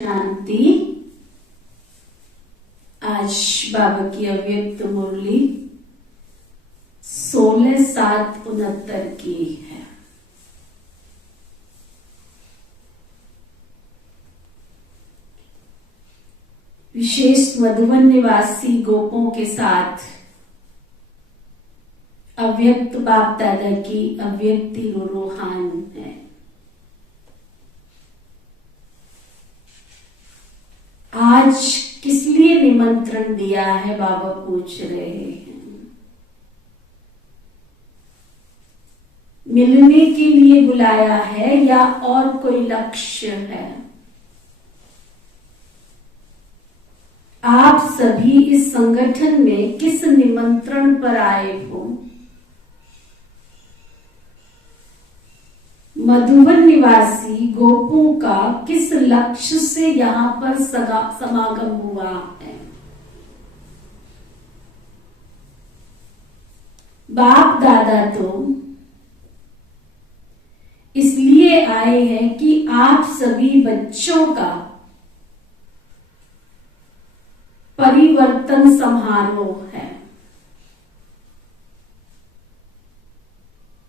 शांति। आज बाबा की अव्यक्त मुरली 16/7/69 की है। विशेष मधुबन निवासी गोपों के साथ अव्यक्त बाप दादा की अव्यक्ति रूहान है। आज किस लिए निमंत्रण दिया है बाबा पूछ रहे हैं। मिलने के लिए बुलाया है या और कोई लक्ष्य है। आप सभी इस संगठन में किस निमंत्रण पर आए हो। मधुबन निवासी गोपों का किस लक्ष्य से यहाँ पर समागम हुआ है। बाप दादा तो इसलिए आए हैं कि आप सभी बच्चों का परिवर्तन समारोह है।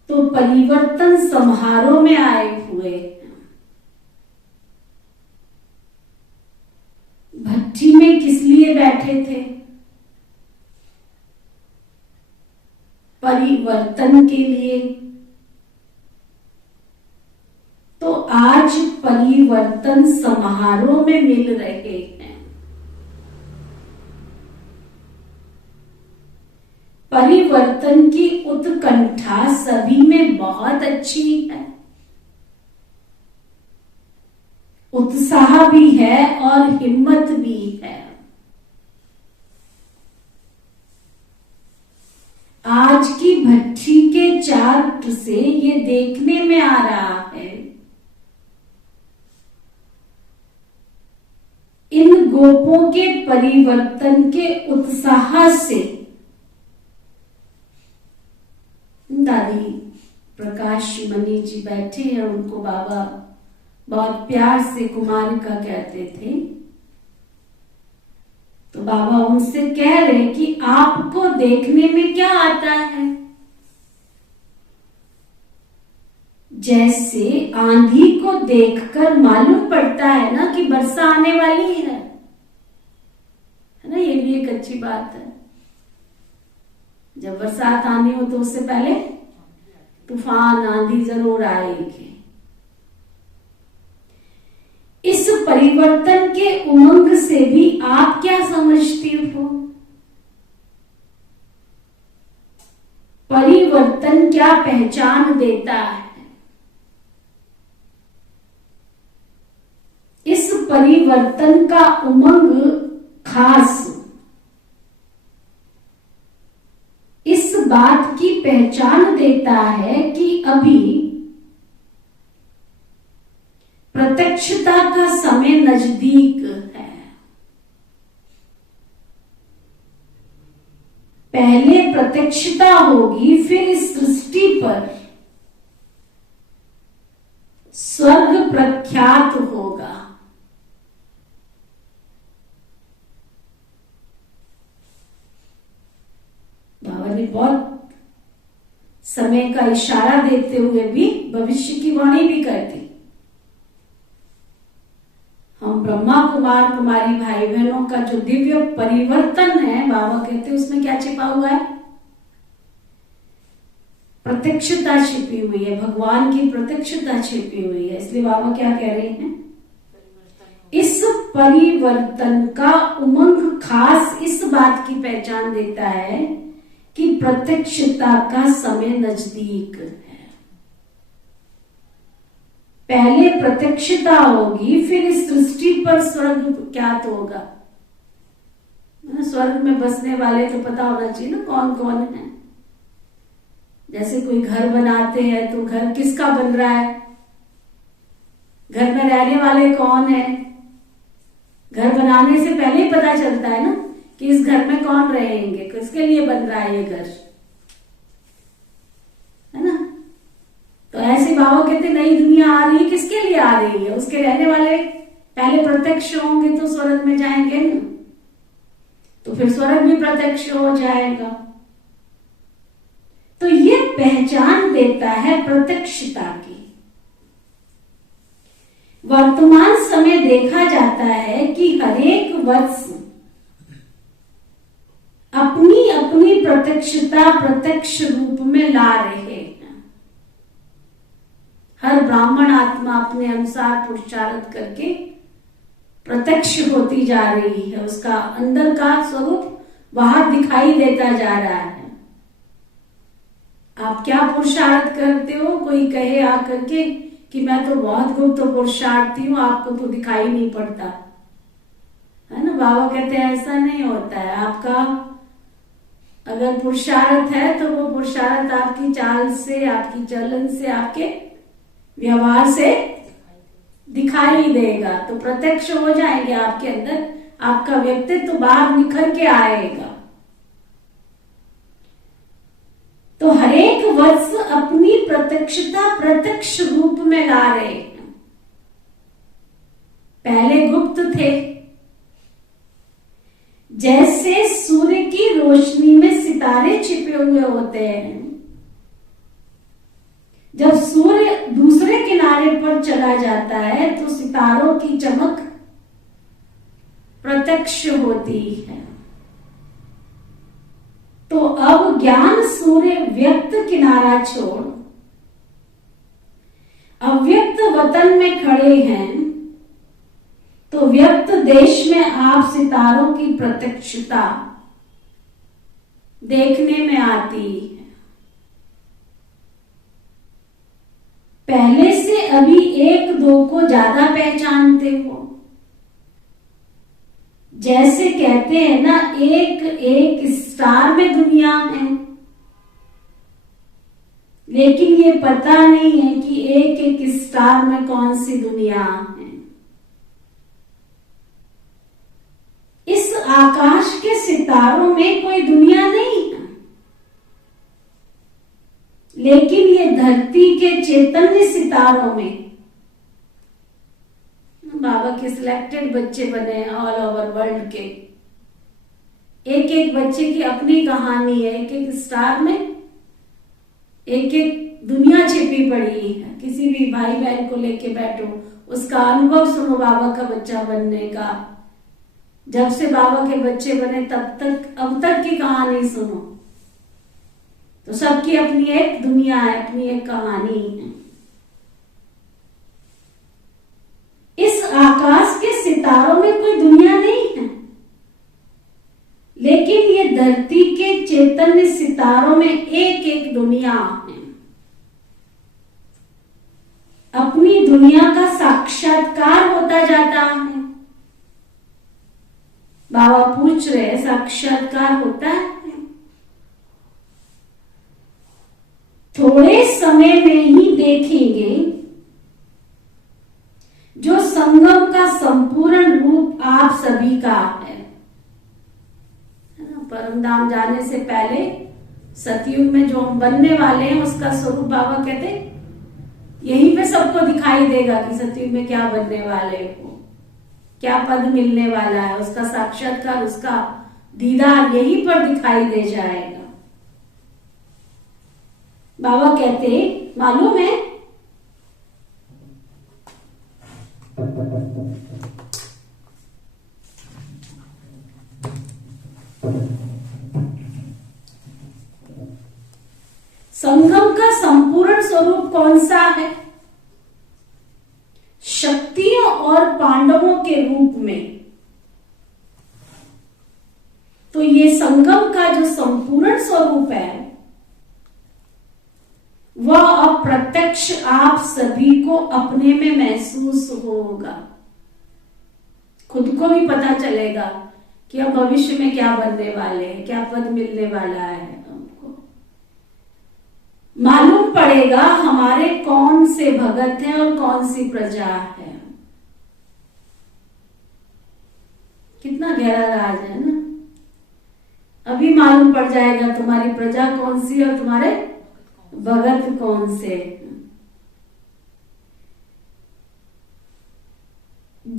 तो परिवर्तन समारोह में आए हुए भट्टी में किस लिए बैठे थे। परिवर्तन के लिए। तो आज परिवर्तन समारोह में मिल रहे हैं। परिवर्तन की उत्कंठा सभी में बहुत अच्छी है। उत्साह भी है और हिम्मत भी है। आज की भट्टी के चार्ट से ये देखने में आ रहा है इन गोपों के परिवर्तन के उत्साह से दादी प्रकाश मणि जी बैठे हैं। उनको बाबा बहुत प्यार से कुमारिका कहते थे। तो बाबा उनसे कह रहे कि आपको देखने में क्या आता है। जैसे आंधी को देखकर मालूम पड़ता है ना कि वर्षा आने वाली है ना। ये भी एक अच्छी बात है। जब बरसात आनी हो तो उससे पहले तूफान आंधी जरूर आएगी। इस परिवर्तन के उमंग से भी आप क्या समझती हो। परिवर्तन क्या पहचान देता है। इस परिवर्तन का उमंग खास इस बात की पहचान देता है कि अभी प्रत्यक्षता का समय नजदीक है। पहले प्रत्यक्षता होगी, फिर इस सृष्टि पर स्वर्ग प्रख्यात होगा। बाबा ने बहुत समय का इशारा देते हुए भी भविष्य की वाणी भी कर दी। हम ब्रह्मा कुमार कुमारी भाई बहनों का जो दिव्य परिवर्तन है, बाबा कहते हैं उसमें क्या छिपा हुआ है। प्रत्यक्षता छिपी हुई है। भगवान की प्रत्यक्षता छिपी हुई है। इसलिए बाबा क्या कह रहे हैं, इस परिवर्तन का उमंग खास इस बात की पहचान देता है कि प्रत्यक्षता का समय नजदीक है। पहले प्रत्यक्षता होगी, फिर इस सृष्टि पर स्वर्ग प्रख्यात होगा। स्वर्ग में बसने वाले तो पता होना चाहिए ना कौन कौन है। जैसे कोई घर बनाते हैं तो घर किसका बन रहा है। घर में रहने वाले कौन है। घर बनाने से पहले ही पता चलता है ना कि इस घर में कौन रहेंगे, किसके लिए बन रहा है ये घर, है ना। तो ऐसे बाबा कहते नई दुनिया आ रही है, किसके लिए आ रही है। उसके रहने वाले पहले प्रत्यक्ष होंगे तो स्वर्ग में जाएंगे ना, तो फिर स्वर्ग भी प्रत्यक्ष हो जाएगा। तो ये पहचान देता है प्रत्यक्षता की। वर्तमान समय देखा जाता है कि हरेक वर्ष अपनी अपनी प्रत्यक्षता प्रत्यक्ष रूप में ला रहे हैं। हर ब्राह्मण आत्मा अपने अनुसार पुरुषार्थ करके प्रत्यक्ष होती जा रही है, उसका अंदर का स्वरूप बाहर दिखाई देता जा रहा है। आप क्या पुरुषार्थ करते हो? कोई कहे आकर के कि मैं तो बहुत गुप्त पुरुषार्थी हूं, आपको तो दिखाई नहीं पड़ता, है ना। बाबा कहते हैं ऐसा नहीं होता है। आपका अगर पुरुषार्थ है तो वो पुरुषार्थ आपकी चाल से, आपकी चलन से, आपके व्यवहार से दिखाई देगा, तो प्रत्यक्ष हो जाएंगे आपके अंदर, आपका व्यक्तित्व बाहर निखर के आएगा। तो हरेक वर्ष अपनी प्रत्यक्षता प्रत्यक्ष रूप में ला रहे हैं। पहले गुप्त थे, जैसे सूर्य की रोशनी में सितारे छिपे हुए होते हैं। जब सूर्य दूसरे किनारे पर चला जाता है तो सितारों की चमक प्रत्यक्ष होती है। तो अब ज्ञान सूर्य व्यक्त किनारा छोड़ अव्यक्त वतन में खड़े हैं, तो व्यक्त देश में आप सितारों की प्रत्यक्षता देखने में आती है। पहले से अभी एक दो को ज्यादा पहचानते हो। जैसे कहते हैं ना, एक एक स्टार में दुनिया है, लेकिन ये पता नहीं है कि एक एक स्टार में कौन सी दुनिया है। इस आकाश के सितारों में कोई दुनिया नहीं है, लेकिन ये धरती के चैतन्य सितारों में बाबा के सिलेक्टेड बच्चे बने ऑल ओवर वर्ल्ड के। एक एक बच्चे की अपनी कहानी है, एक एक स्टार में एक एक दुनिया छिपी पड़ी है। किसी भी भाई बहन को लेके बैठो, उसका अनुभव सुनो बाबा का बच्चा बनने का। जब से बाबा के बच्चे बने तब तक अब तक की कहानी सुनो, तो सबकी अपनी एक दुनिया है, अपनी एक कहानी है। इस आकाश के सितारों में कोई दुनिया नहीं है, लेकिन ये धरती के चैतन्य सितारों में एक एक दुनिया है। अपनी दुनिया का साक्षात्कार होता जाता है। बाबा पूछ रहे, साक्षात्कार होता है? थोड़े समय में ही देखेंगे जो संगम का संपूर्ण रूप आप सभी का है। परमधाम जाने से पहले सतयुग में जो हम बनने वाले हैं उसका स्वरूप बाबा कहते यहीं पे सबको दिखाई देगा कि सतयुग में क्या बनने वाले हो, क्या पद मिलने वाला है। उसका साक्षात्कार, उसका दीदार यहीं पर दिखाई दे जाएगा। बाबा कहते मालूम है, संगम का संपूर्ण स्वरूप कौन सा है? शक्तियों और पांडवों के रूप में। तो ये संगम का जो संपूर्ण स्वरूप है वह अप्रत्यक्ष आप सभी को अपने में महसूस होगा। खुद को भी पता चलेगा कि अब भविष्य में क्या बनने वाले हैं, क्या पद मिलने वाला है। हमको मालूम पड़ेगा हमारे कौन से भगत हैं और कौन सी प्रजा है। कितना गहरा राज है ना। अभी मालूम पड़ जाएगा तुम्हारी प्रजा कौन सी और तुम्हारे भगत कौन से।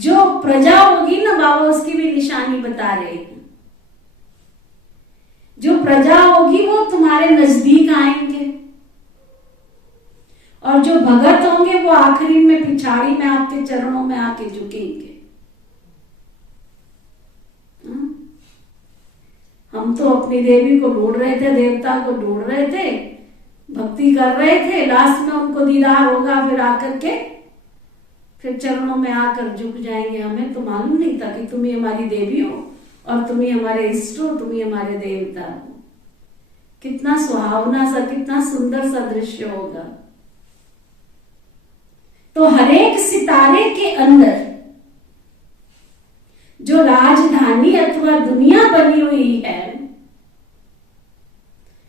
जो प्रजा होगी ना बाबा, उसकी भी निशानी बता रहे हैं। जो प्रजा होगी वो तुम्हारे नजदीक आएंगे, और जो भगत होंगे वो आखिरी में पिछाड़ी में आपके चरणों में आके झुकेंगे। हम तो अपनी देवी को ढूंढ रहे थे, देवता को ढूंढ रहे थे, भक्ति कर रहे थे, लास्ट में उनको दीदार होगा, फिर आकर के फिर चरणों में आकर झुक जाएंगे। हमें तो मालूम नहीं था कि तुम ही हमारी देवी हो और तुम ही हमारे इष्ट हो, तुम ही हमारे देवता हो। कितना सुहावना सा, कितना सुंदर सा दृश्य होगा। तो हरेक सितारे के अंदर जो राजधानी अथवा दुनिया बनी हुई है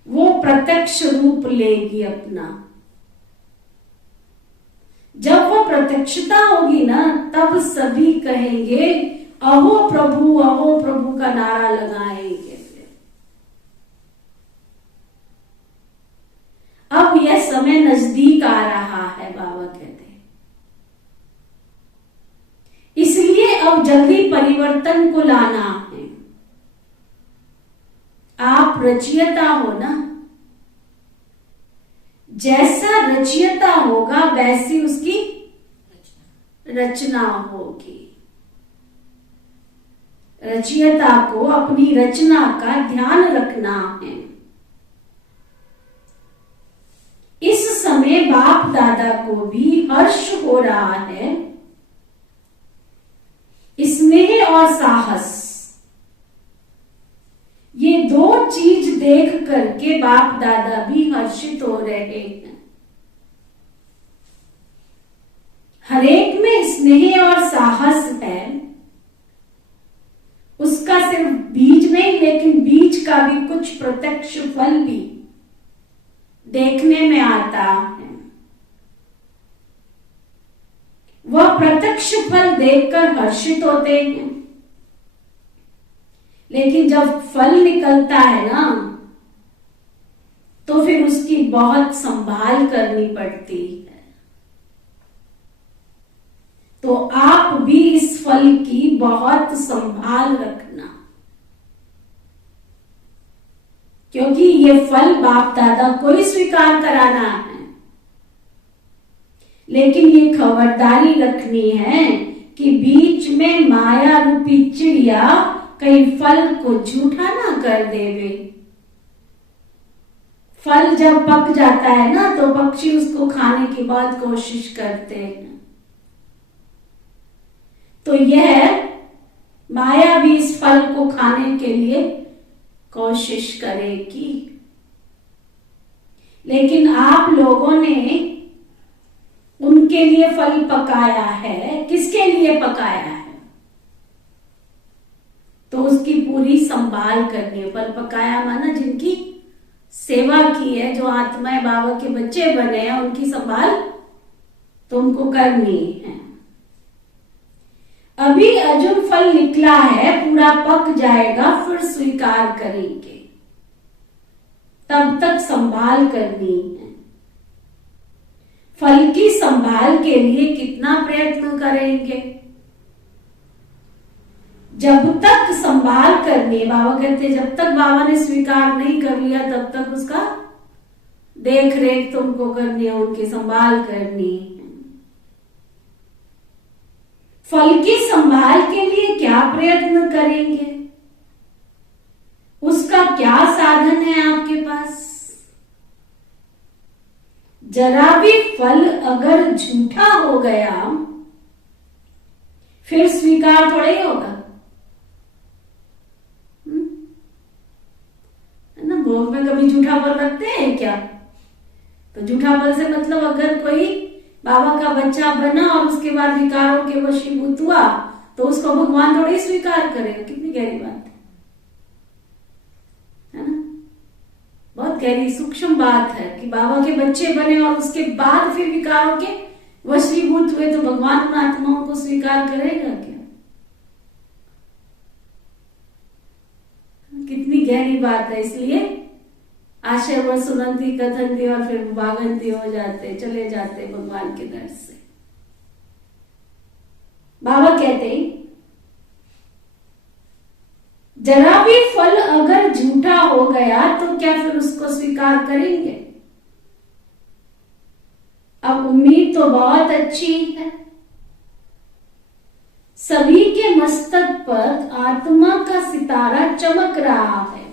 वो प्रत्यक्ष रूप लेगी अपना। जब वो प्रत्यक्षता होगी ना, तब सभी कहेंगे अहो प्रभु का नारा लगाएंगे। अब यह समय नजदीक आ रहा है, बाबा कहते हैं। इसलिए अब जल्दी परिवर्तन को लाना है। आप रचयिता हो ना, जैसा रचयिता होगा वैसी उसकी रचना होगी। रचयिता को अपनी रचना का ध्यान रखना है। इस समय बाप दादा को भी हर्ष हो रहा है। स्नेह और साहस, ये दो चीज देख करके बाप दादा भी हर्षित हो रहे हैं। हरेक में स्नेह और साहस है। उसका सिर्फ बीज नहीं, लेकिन बीज का भी कुछ प्रत्यक्ष फल भी देखने में आता है। वह प्रत्यक्ष फल देखकर हर्षित होते हैं, लेकिन जब फल निकलता है ना, तो फिर उसकी बहुत संभाल करनी पड़ती है। तो आप भी इस फल की बहुत संभाल रखना, क्योंकि ये फल बाप दादा को ही स्वीकार कराना है। लेकिन ये खबरदारी रखनी है कि बीच में माया रूपी चिड़िया कहीं फल को झूठा ना कर देवे। फल जब पक जाता है ना, तो पक्षी उसको खाने की बहुत कोशिश करते हैं। तो यह माया भी इस फल को खाने के लिए कोशिश करेगी। लेकिन आप लोगों ने उनके लिए फल पकाया है। किसके लिए पकाया है? तो उसकी पूरी संभाल करनी है। फल पकाया माना जिनकी सेवा की है, जो आत्माएं बाबा के बच्चे बने हैं, उनकी संभाल तुमको करनी है। अभी अर्जुन फल निकला है, पूरा पक जाएगा, फिर स्वीकार करेंगे। तब तक संभाल करनी है। फल की संभाल के लिए कितना प्रयत्न करेंगे? जब तक संभाल करनी है, बाबा कहते हैं, जब तक बाबा ने स्वीकार नहीं कर लिया तब तक उसका देख रेख तुमको करनी है, उनकी संभाल करनी है। फल की संभाल के लिए क्या प्रयत्न करेंगे? उसका क्या साधन है आपके पास? जरा भी फल अगर झूठा हो गया, फिर स्वीकार थोड़ा ही होगा, है ना? भोग में कभी झूठा फल रखते हैं क्या? तो झूठा फल से मतलब अगर कोई बाबा का बच्चा बना और उसके बाद विकारों के वशीभूत हुआ, तो उसको भगवान थोड़ी स्वीकार करेगा। कितनी गहरी बात है ना? बहुत गहरी सूक्ष्म बात है कि बाबा के बच्चे बने और उसके बाद फिर विकारों के वशीभूत हुए, तो भगवान उन आत्माओं को स्वीकार करेगा क्या? कितनी गहरी बात है। इसलिए आशय व सुनंती कथनती और फिर भागंती हो जाते, चले जाते भगवान के दर से। बाबा कहते हैं जरा भी फल अगर झूठा हो गया तो क्या फिर उसको स्वीकार करेंगे? अब उम्मीद तो बहुत अच्छी है। सभी के मस्तक पर आत्मा का सितारा चमक रहा है।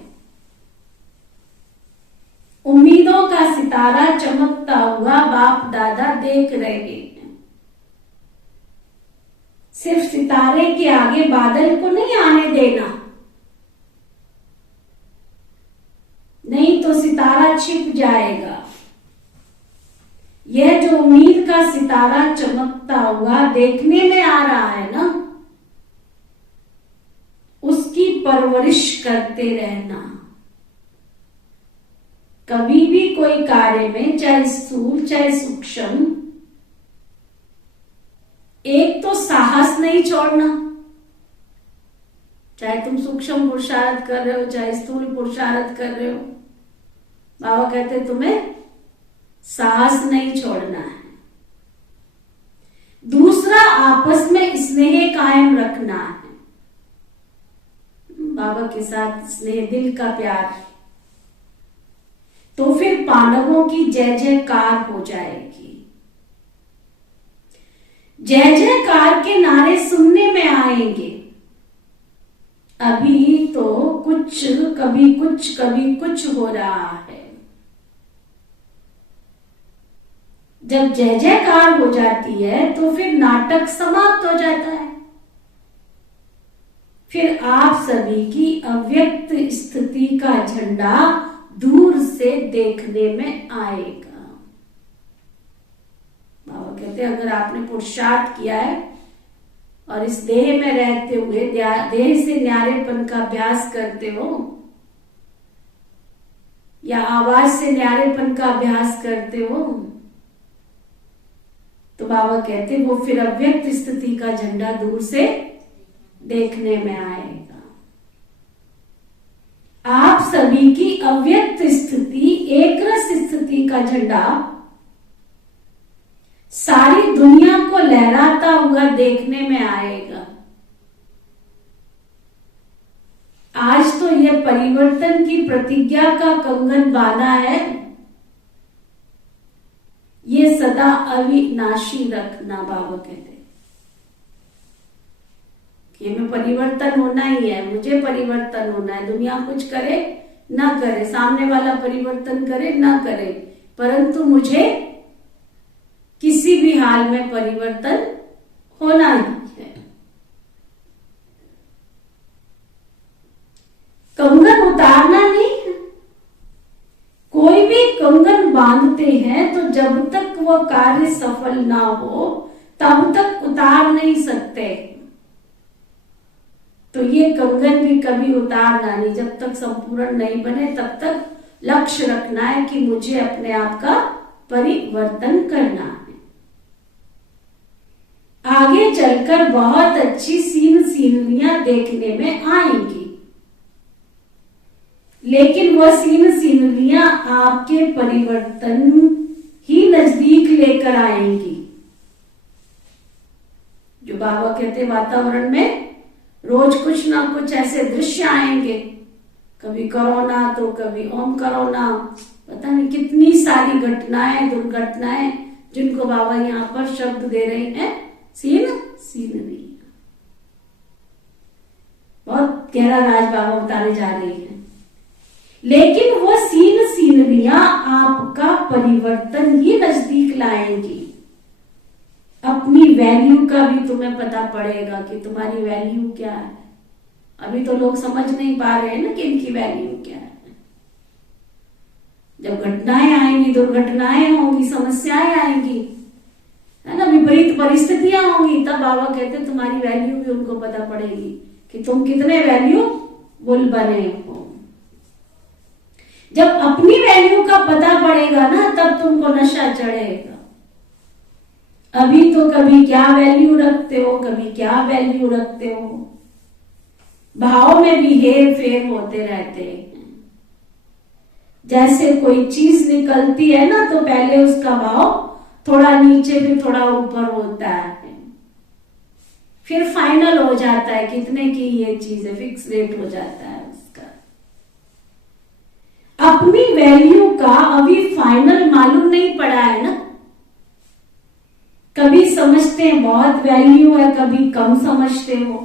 उम्मीदों का सितारा चमकता हुआ बाप दादा देख रहे हैं। सिर्फ सितारे के आगे बादल को नहीं आने देना, नहीं तो सितारा छिप जाएगा। यह जो उम्मीद का सितारा चमकता हुआ देखने में आ रहा है ना, उसकी परवरिश करते रहना। कभी भी कोई कार्य में, चाहे स्थूल चाहे सूक्ष्म, एक तो साहस नहीं छोड़ना। चाहे तुम सूक्ष्म पुरुषार्थ कर रहे हो, चाहे स्थूल पुरुषार्थ कर रहे हो, बाबा कहते तुम्हें साहस नहीं छोड़ना है। दूसरा, आपस में स्नेह कायम रखना है। बाबा के साथ स्नेह, दिल का प्यार। तो फिर पांडवों की जय जयकार हो जाएगी। जय जयकार के नारे सुनने में आएंगे। अभी तो कुछ, कभी कुछ, कभी कुछ हो रहा है। जब जय जयकार हो जाती है तो फिर नाटक समाप्त हो जाता है। फिर आप सभी की अव्यक्त स्थिति का झंडा दूर से देखने में आएगा। बाबा कहते हैं अगर आपने पुरुषार्थ किया है और इस देह में रहते हुए देह से न्यारेपन का अभ्यास करते हो, या आवाज से न्यारेपन का अभ्यास करते हो, तो बाबा कहते वो फिर अव्यक्त स्थिति का झंडा दूर से देखने में आएगा। आप सभी की अव्यक्त स्थिति, एक रस स्थिति का झंडा सारी दुनिया को लहराता हुआ देखने में आएगा। आज तो यह परिवर्तन की प्रतिज्ञा का कंगन बांधा है, ये सदा अविनाशी रखना। बाबा कहते कि मैं परिवर्तन होना ही है, मुझे परिवर्तन होना है। दुनिया कुछ करे ना करे, सामने वाला परिवर्तन करे ना करे, परंतु मुझे किसी भी हाल में परिवर्तन होना ही है। कंगन उतारना नहीं है। कोई भी कंगन बांधते हैं तो जब तक वह कार्य सफल ना हो तब तक उतार नहीं सकते। तो ये कंगन भी कभी उतारना नहीं, जब तक संपूर्ण नहीं बने तब तक लक्ष्य रखना है कि मुझे अपने आप का परिवर्तन करना है। आगे चलकर बहुत अच्छी सीनरियां देखने में आएंगी, लेकिन वह सीनरियां आपके परिवर्तन ही नजदीक लेकर आएंगी। जो बाबा कहते वातावरण में रोज कुछ ना कुछ ऐसे दृश्य आएंगे, कभी कोरोना तो कभी ओम कोरोना, पता नहीं कितनी सारी घटनाएं, दुर्घटनाएं, जिनको बाबा यहाँ पर शब्द दे रहे हैं सीनरी। बहुत गहरा राज बाबा बताने जा रहे हैं। लेकिन वो सीनरियां आपका परिवर्तन ही नजदीक लाएंगी। अपनी वैल्यू का भी तुम्हें पता पड़ेगा कि तुम्हारी वैल्यू क्या है। अभी तो लोग समझ नहीं पा रहे हैं ना कि इनकी वैल्यू क्या है। जब घटनाएं आएंगी, दुर्घटनाएं होंगी, समस्याएं आएंगी, है ना, विपरीत परिस्थितियां होंगी, तब बाबा कहते तुम्हारी वैल्यू भी उनको पता पड़ेगी कि तुम कितने वैल्यूबुल बने हो। जब अपनी वैल्यू का पता पड़ेगा ना, तब तुमको नशा चढ़ेगा। अभी तो कभी क्या वैल्यू रखते हो, कभी क्या वैल्यू रखते हो, भाव में भी हेर फेर होते रहते हैं। जैसे कोई चीज निकलती है ना, तो पहले उसका भाव थोड़ा नीचे फिर थोड़ा ऊपर होता है, फिर फाइनल हो जाता है कितने की ये चीज है, फिक्स रेट हो जाता है उसका। अपनी वैल्यू का अभी फाइनल मालूम नहीं पड़ा है ना। कभी समझते हैं बहुत वैल्यू है, कभी कम समझते हो,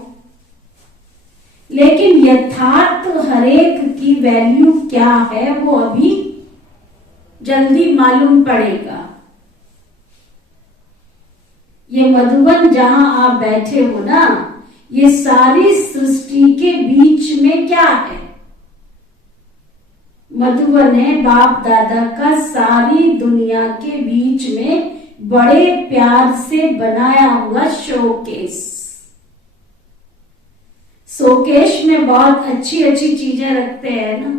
लेकिन यथार्थ हरेक की वैल्यू क्या है वो अभी जल्दी मालूम पड़ेगा। ये मधुबन जहां आप बैठे हो ना, ये सारी सृष्टि के बीच में क्या है? मधुबन है बाप दादा का सारी दुनिया के बीच में बड़े प्यार से बनाया हुआ शोकेस। शोकेश में बहुत अच्छी अच्छी चीजें रखते हैं ना,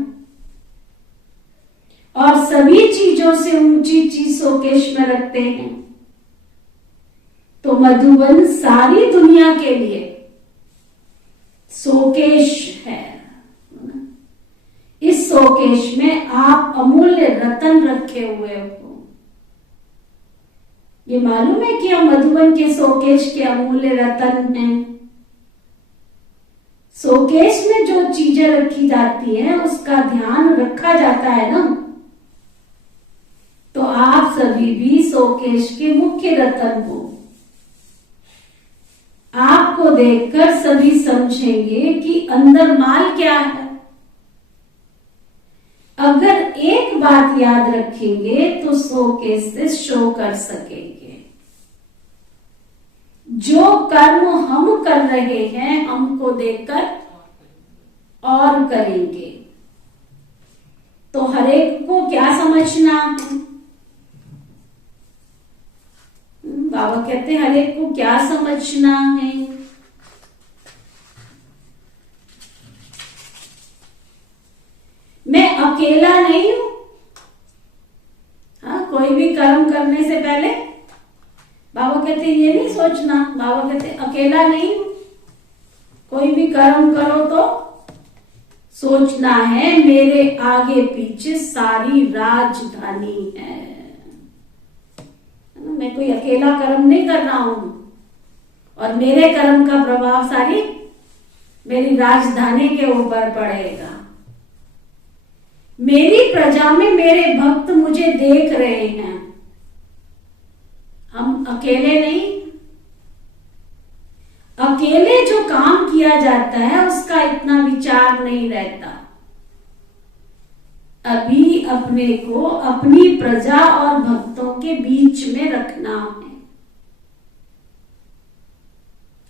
और सभी चीजों से ऊंची चीज शोकेश में रखते हैं। तो मधुबन सारी दुनिया के लिए शोकेश है। इस शोकेश में आप अमूल्य रतन रखे हुए हो। ये मालूम है कि हम मधुबन के शोकेश के अमूल्य रतन हैं। शोकेश में जो चीजें रखी जाती हैं उसका ध्यान रखा जाता है ना। तो आप सभी भी शोकेश के मुख्य रतन हो। आपको देखकर सभी समझेंगे कि अंदर माल क्या है। अगर एक बात याद रखेंगे तो शोकेस से शो कर सकेंगे। जो कर्म हम कर रहे हैं हमको देखकर और करेंगे। तो हरेक को क्या समझना है? बाबा कहते हैं हरेक को क्या समझना है? मैं अकेला नहीं हूं। हाँ, कोई भी कर्म करने से पहले बाबा कहते ये नहीं सोचना। बाबा कहते अकेला नहीं हूं। कोई भी कर्म करो तो सोचना है मेरे आगे पीछे सारी राजधानी है। मैं कोई अकेला कर्म नहीं कर रहा हूं, और मेरे कर्म का प्रभाव सारी मेरी राजधानी के ऊपर पड़ेगा। मेरी प्रजा में मेरे भक्त मुझे देख रहे हैं। हम अकेले नहीं। अकेले जो काम किया जाता है उसका इतना विचार नहीं रहता। अभी अपने को अपनी प्रजा और भक्तों के बीच में रखना है।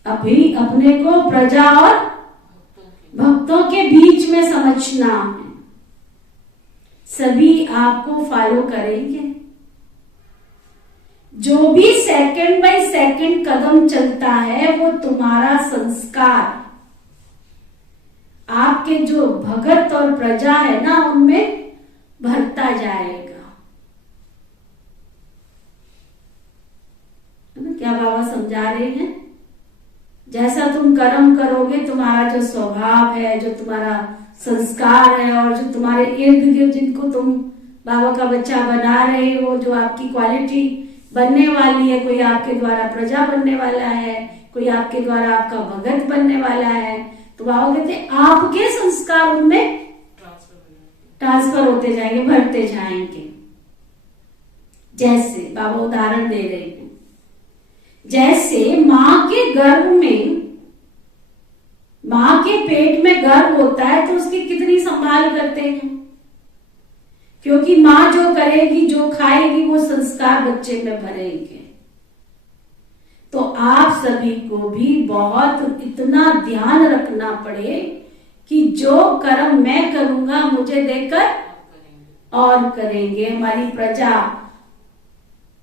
अभी अपने को प्रजा और भक्तों के बीच में समझना है। सभी आपको फॉलो करेंगे। जो भी सेकंड बाय सेकंड कदम चलता है वो तुम्हारा संस्कार, आपके जो भगत और प्रजा है ना उनमें भरता जाएगा। क्या बाबा समझा रहे हैं? जैसा तुम कर्म करोगे तुम्हारा जो स्वभाव है, जो तुम्हारा संस्कार है, और जो तुम्हारे इर्द गिर्द जिनको तुम बाबा का बच्चा बना रहे हो, जो आपकी क्वालिटी बनने वाली है, कोई आपके द्वारा प्रजा बनने वाला है, कोई आपके द्वारा आपका भगत बनने वाला है, तो बाबा कहते आपके संस्कार उनमें ट्रांसफर होते जाएंगे, भरते जाएंगे। जैसे बाबा उदाहरण दे रहे हैं, जैसे मां के गर्भ में, मां के पेट में गर्भ होता है तो उसकी कितनी संभाल करते हैं, क्योंकि मां जो करेगी, जो खाएगी, वो संस्कार बच्चे में भरेंगे। तो आप सभी को भी बहुत इतना ध्यान रखना पड़े कि जो कर्म मैं करूंगा मुझे देखकर और करेंगे हमारी प्रजा,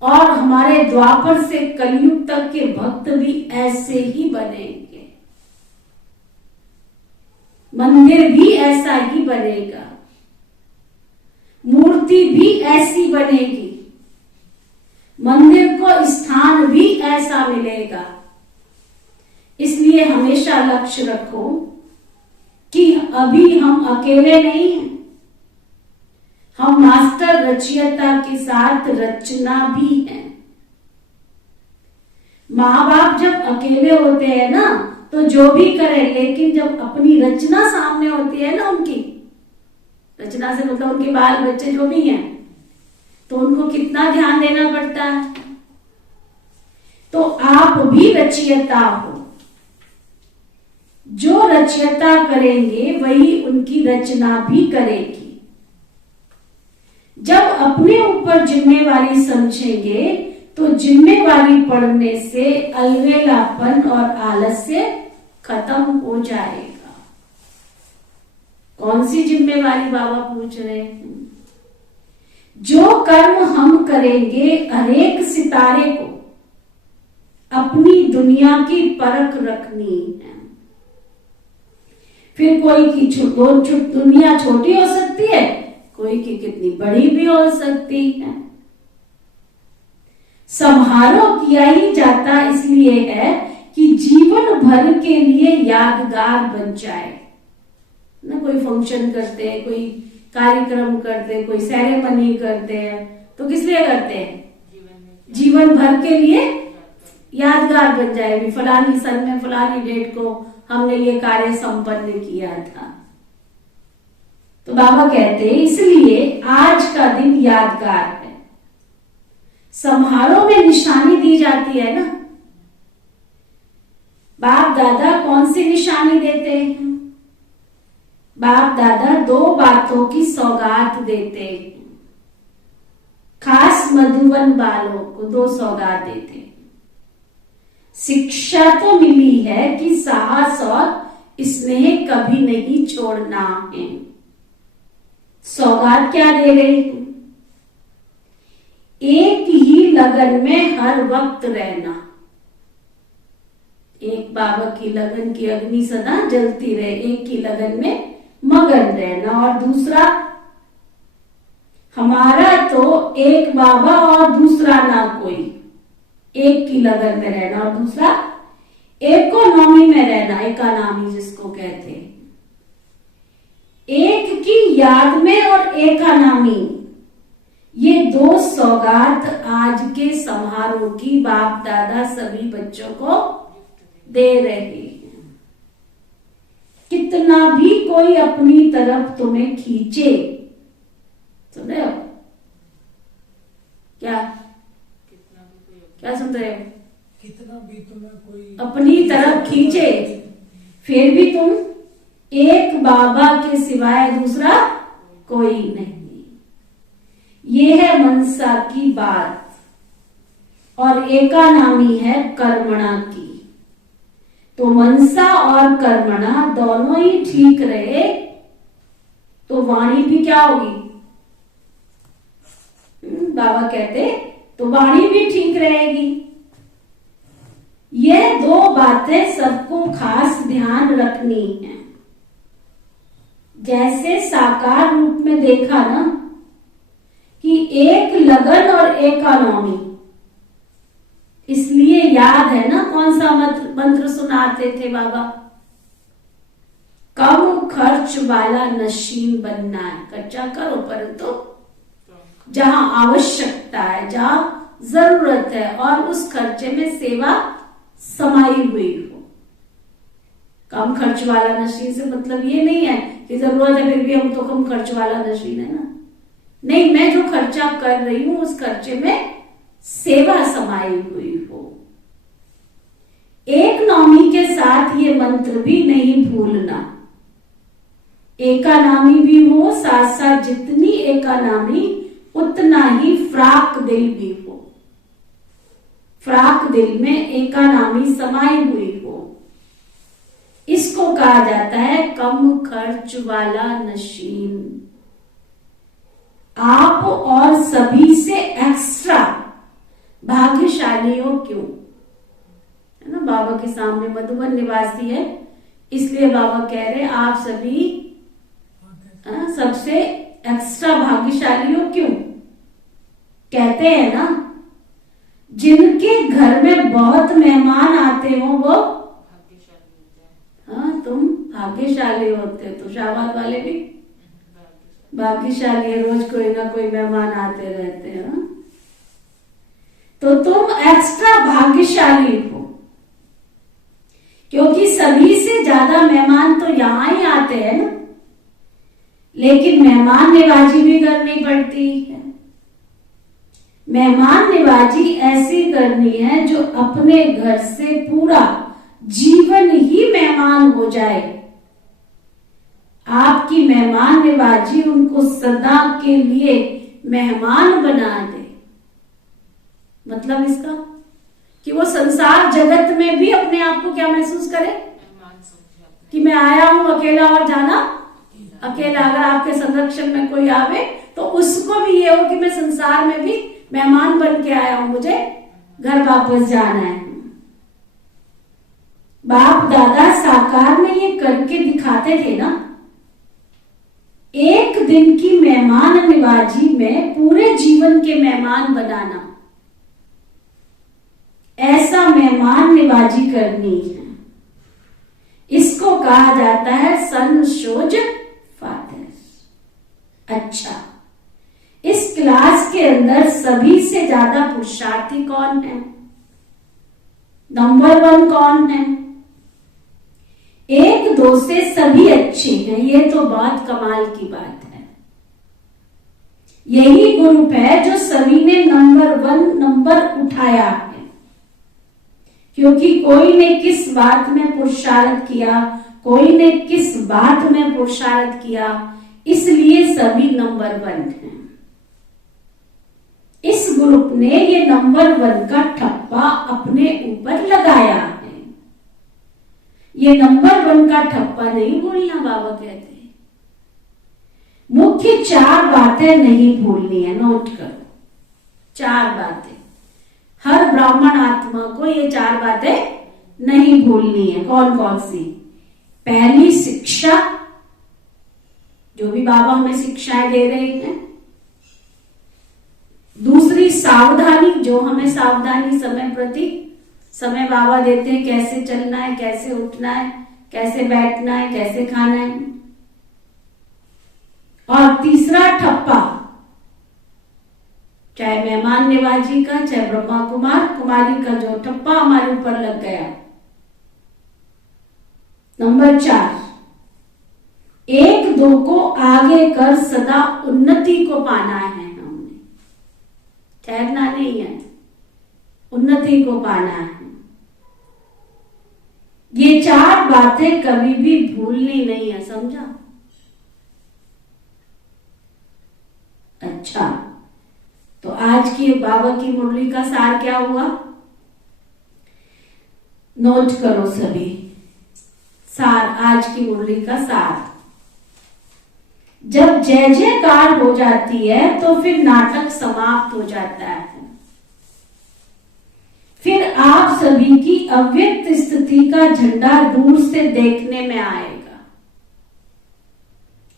और हमारे द्वापर से कलयुग तक के भक्त भी ऐसे ही बनेंगे। मंदिर भी ऐसा ही बनेगा, मूर्ति भी ऐसी बनेगी, मंदिर को स्थान भी ऐसा मिलेगा। इसलिए हमेशा लक्ष्य रखो कि अभी हम अकेले नहीं हैं, हम मास्टर रचयिता के साथ रचना भी है। माँ बाप जब अकेले होते हैं ना तो जो भी करे, लेकिन जब अपनी रचना सामने होती है ना, उनकी रचना से मतलब उनके बाल बच्चे जो भी हैं, तो उनको कितना ध्यान देना पड़ता है। तो आप भी रचयिता हो, जो रचयिता करेंगे वही उनकी रचना भी करेगी। जब अपने ऊपर जिम्मेवारी समझेंगे तो जिम्मेवारी पड़ने से अलवेलापन और आलस्य खत्म हो जाएगा। कौन सी जिम्मेवारी बाबा पूछ रहे हैं? जो कर्म हम करेंगे, हरेक सितारे को अपनी दुनिया की परख रखनी है। फिर कोई की दुनिया छोटी हो सकती है, कोई की कितनी बड़ी भी हो सकती है। समारोह किया ही जाता इसलिए है कि जीवन भर के लिए यादगार बन जाए ना। कोई फंक्शन करते हैं, कोई कार्यक्रम करते हैं, कोई सेरेमनी करते हैं, तो किस लिए करते हैं? जीवन भर के लिए यादगार बन जाए। भी फलानी सन में फलानी डेट को हमने ये कार्य संपन्न किया था। तो बाबा कहते हैं इसलिए आज का दिन यादगार है। समारोह में निशानी दी जाती है ना। बाप दादा कौन सी निशानी देते हैं? बाप दादा दो बातों की सौगात देते हैं। खास मधुबन बालों को दो सौगात देते हैं। शिक्षा तो मिली है कि साहस और स्नेह कभी नहीं छोड़ना है। सौगात क्या दे रही हूं? एक ही लगन में हर वक्त रहना। एक बाबा की लगन की अग्नि सदा जलती रहे, एक ही लगन में मगन रहना। और दूसरा, हमारा तो एक बाबा और दूसरा ना कोई। एक की लगन में रहना और दूसरा इकोनॉमी में रहना, इकोनॉमी जिसको कहते हैं। एक की याद में और इकोनॉमी, ये दो सौगात आज के समारोह की बाप दादा सभी बच्चों को दे रहे हैं। कितना भी कोई अपनी तरफ तुम्हें खींचे, सुन रहे हो क्या? क्या सुन रहे हो? कितना भी तुम्हें कोई अपनी तरफ खींचे, फिर भी तुम एक बाबा के सिवाय दूसरा कोई नहीं। ये है मनसा की बात। और एका नामी है कर्मणा की। तो मनसा और कर्मणा दोनों ही ठीक रहे तो वाणी भी क्या होगी? बाबा कहते तो वाणी भी ठीक रहेगी। ये दो बातें सबको खास ध्यान रखनी है। जैसे साकार रूप में देखा ना कि एक लगन और इकोनॉमी, इसलिए याद है ना कौन सा मंत्र सुनाते थे बाबा? कम खर्च वाला नशीन बनना है। खर्चा करो परंतु जहां आवश्यकता है, जहां जरूरत है, और उस खर्चे में सेवा समाई हुई हो। कम खर्च वाला नशीन से मतलब ये नहीं है कि जरूरत है फिर भी हम तो कम खर्च वाला नशीन है ना। नहीं, मैं जो खर्चा कर रही हूं उस खर्चे में सेवा समाई हुई हो। इकोनॉमी के साथ ये मंत्र भी नहीं भूलना। इकोनॉमी भी हो, साथ साथ जितनी इकोनॉमी उतना ही फ्राक दिल भी हो। फ्राक दिल में इकोनॉमी समाई हुई हो। इसको कहा जाता है कम खर्च वाला नशीन। आप और सभी से एक्स्ट्रा भाग्यशाली हो। क्यों? है ना, बाबा के सामने मधुबन निवासी है, इसलिए बाबा कह रहे आप सभी सबसे एक्स्ट्रा भाग्यशाली हो। क्यों कहते हैं ना, जिनके घर में बहुत मेहमान आते हो वो भाग्यशाली होते हैं। हाँ, तुम भाग्यशाली होते हो। तो शाबाद वाले भी भाग्यशाली है, रोज कोई ना कोई मेहमान आते रहते हैं। तो तुम एक्स्ट्रा भाग्यशाली हो, क्योंकि सभी से ज्यादा मेहमान तो यहां ही आते हैं ना, लेकिन मेहमान नवाजी भी करनी पड़ती है। मेहमान नवाजी ऐसी करनी है जो अपने घर से पूरा जीवन ही मेहमान हो जाए। आपकी मेहमान नवाजी उनको सदा के लिए मेहमान बना दे। मतलब इसका कि वो संसार जगत में भी अपने आप को क्या महसूस करे कि मैं आया हूं अकेला और जाना अकेला। अगर आपके संरक्षण में कोई आवे तो उसको भी ये हो कि मैं संसार में भी मेहमान बन के आया हूं, मुझे घर वापस जाना है। बाप दादा साकार में ये करके दिखाते थे ना। एक दिन की मेहमान नवाजी में पूरे जीवन के मेहमान बनाना, ऐसा मेहमान नवाजी करनी है। इसको कहा जाता है सन शोज फादर्स। अच्छा, इस क्लास के अंदर सभी से ज्यादा पुरुषार्थी कौन है? नंबर 1 कौन है? 1-2 से सभी अच्छे हैं। ये तो बहुत कमाल की बात है। यही ग्रुप है जो सभी ने नंबर 1 नंबर उठाया है, क्योंकि कोई ने किस बात में पुरुषार्थ किया, कोई ने किस बात में पुरुषार्थ किया, इसलिए सभी नंबर 1 हैं। इस ग्रुप ने ये नंबर 1 का ठप्पा अपने ऊपर लगाया है। ये नंबर 1 का ठप्पा नहीं भूलना, बाबा कहते हैं। मुख्य 4 बातें नहीं भूलनी है, नोट करो। 4 बातें हर ब्राह्मण आत्मा को ये 4 बातें नहीं भूलनी है। कौन कौन सी? पहली, शिक्षा, जो भी बाबा हमें शिक्षाएं दे रहे हैं। दूसरी, सावधानी, जो हमें सावधानी समय प्रति समय बाबा देते हैं, कैसे चलना है, कैसे उठना है, कैसे बैठना है, कैसे खाना है। और तीसरा, ठप्पा, चाहे मेहमान नवाजी का, चाहे ब्रह्मा कुमार कुमारी का जो ठप्पा हमारे ऊपर लग गया। नंबर 4, 1-2 को आगे कर सदा उन्नति को पाना है। हमने ठहरना नहीं है, उन्नति को पाना है। ये 4 बातें कभी भी भूलनी नहीं है, समझा? अच्छा, तो आज की बाबा की मुरली का सार क्या हुआ? नोट करो सभी। सार, आज की मुरली का सार। जब जय जयकार हो जाती है तो फिर नाटक समाप्त हो जाता है। फिर आप सभी की अव्यक्त स्थिति का झंडा दूर से देखने में आएगा।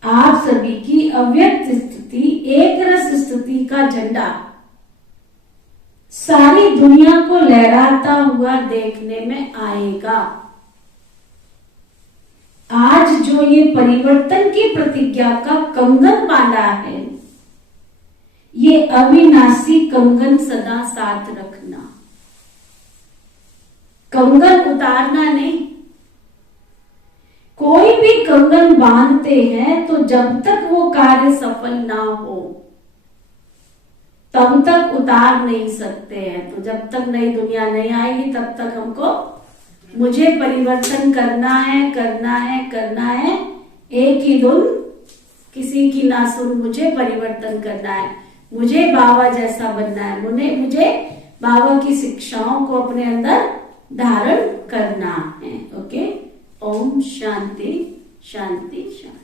आप सभी की अव्यक्त स्थिति, एक रस स्थिति का झंडा सारी दुनिया को लहराता हुआ देखने में आएगा। आज जो ये परिवर्तन की प्रतिज्ञा का कंगन बांधा है, ये अविनाशी कंगन सदा साथ रखना। कंगन उतारना नहीं। कोई भी कंगन बांधते हैं तो जब तक वो कार्य सफल ना हो तब तक उतार नहीं सकते हैं। तो जब तक नई दुनिया नहीं आएगी तब तक हमको मुझे परिवर्तन करना है, करना है, करना है। एक ही धुन किसी की ना सुन, मुझे परिवर्तन करना है, मुझे बाबा जैसा बनना है, मुझे बाबा की शिक्षाओं को अपने अंदर धारण करना है। ओके, ओम शांति शांति शांति।